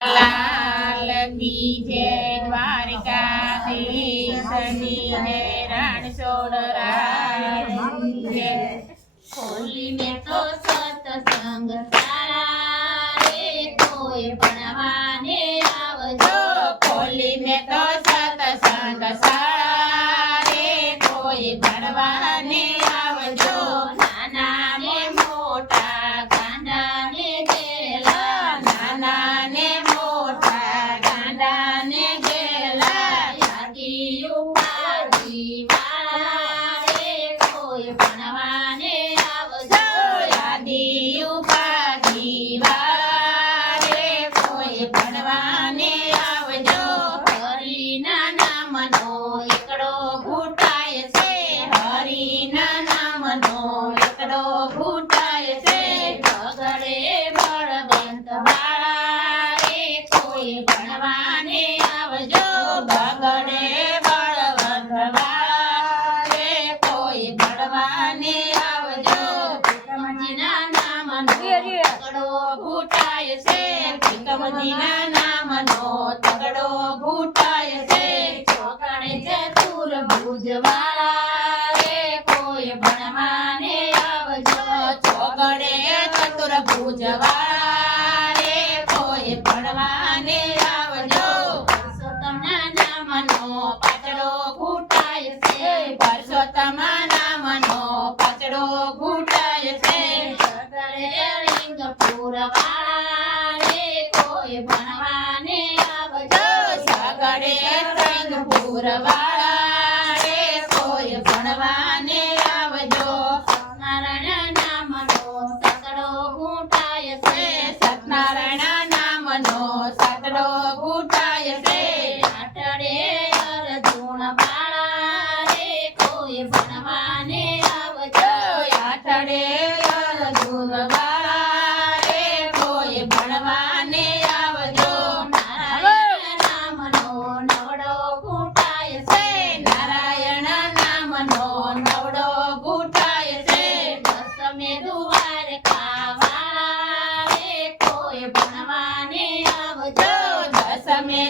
लाल की जय द्वारिकाधीशनी जय रणछोड़ होली में तो सत्संग सारा रे कोई भणवाने आवजो। होली में तो सत्संग सारा रे कोई भणवाने आवजो। नाना ने मोटा गांडा ने गेला, नाना ने मोटा गांडा ने गेला। यादी उपाधी वाला रे कोई भणवाने आवजो। यादी उपाधी वारे कोई भणवाने आवजो। हरिना नामनो एकड़ो घूटाय से हरिना नामनो एकड़ो घूटाय से। बगड़े बळवंत वाला रे कोई भणवाने आवजो। बगड़े बळवंत वाला रे कोई भणवाने आवजो। भीकमजीना नामनो एकड़ो घूटाय से भीकमजीना नामनो तगड़ो घूटाय से। ચોકડે ચતુર ભુજવાળા રે કોઈ ભણવાને આવજો। ચોગડે ચતુર ભુજવાળા રે કોઈ ભણવાને આવજો। પુરુષોત્તમના નામનો પાતળો ઘૂંટાય છે પરસોત્તમ નામનો પાતળો ઘૂંટાય છે। સગડે લિંગપુરવાળા રે કોઈ ભણવાને આવજો। સગડે સિંગપુરવાળા રે કોઈ ભણવાને આવજો। નારાયણ નામનો સગડો ઘૂંટાય છે। સત્યનારાયણ નામનો સાતડો ઘૂંટાય છે। આટડે અર્જુન બાળા રે કોઈ ભણવાને આવજો। આઠડે અર્જુન વાળા રે કોઈ ભણવાને આવજો। નારાયણ નામનો નવડો ઘૂંટાય છે। નારાયણ નામનો નવડો ઘૂંટાય છે। દસમે દ્વારકાવાળા રે કોઈ ભણવાને આવજો। દસમે